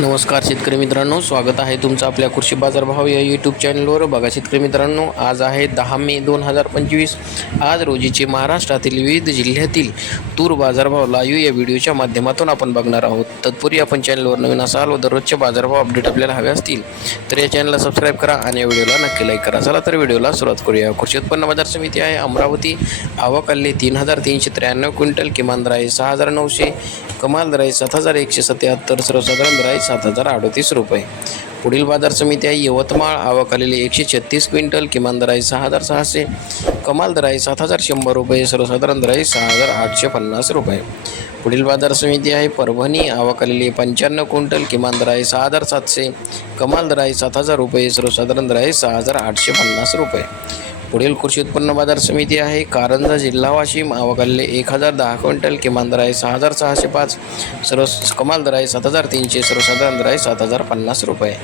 नमस्कार शेतकरी मित्रांनो स्वागत आहे तुमचं आपल्या कृषी बाजारभाव या यूट्यूब चॅनलवर बघा शेतकरी मित्रांनो आज आहे दहा मे दोन हजार पंचवीस. आज रोजीचे महाराष्ट्रातील विविध जिल्ह्यातील तूर बाजारभाव लाईव्ह या व्हिडिओच्या माध्यमातून आपण बघणार आहोत. तत्पूर्वी आपण चॅनलवर नवीन असाल व दररोजचे बाजारभाव अपडेट आपल्याला हवे असतील तर या चॅनलला सबस्क्राईब करा आणि या व्हिडिओला नक्की लाईक करा. चला तर व्हिडिओला सुरुवात करूया. कृषी उत्पन्न बाजार समिती आहे अमरावती. आवकाल्ले तीन हजार तीनशे त्र्याण्णव क्विंटल किमान दर आहे सहा हजार नऊशे कमाल दर आहे सात हजार एकशे सत्याहत्तर सर्वसाधारण दर आहे सात हजार अडतीस रुपये. पुढील बाजार समिती आहे यवतमाळ. आवक आलेली एकशे छत्तीस क्विंटल किमान दर आहे सहा हजार सहाशे. कमाल दर आहे सात हजार शंभर रुपये सर्वसाधारण दर आहे सहा हजार आठशे पन्नास रुपये. पुढील बाजार समिती आहे परभणी. आवक आलेली पंच्याण्णव क्विंटल किमान दर आहे सहा हजार सातशे. कमाल दर आहे सात हजार रुपये सर्वसाधारण दर आहे सहा हजार आठशे पन्नास रुपये. पुढील कृषी उत्पन्न बाजार समिती आहे. कारंजा जिल्हा वाशिम आवकाले एक हजार दहा क्विंटल किमान दर आहे सहा हजार सहाशे पाच सर्व कमाल दर आहे सात हजार तीनशे सर्वसाधारण दर आहे सात हजार पन्नास रुपये.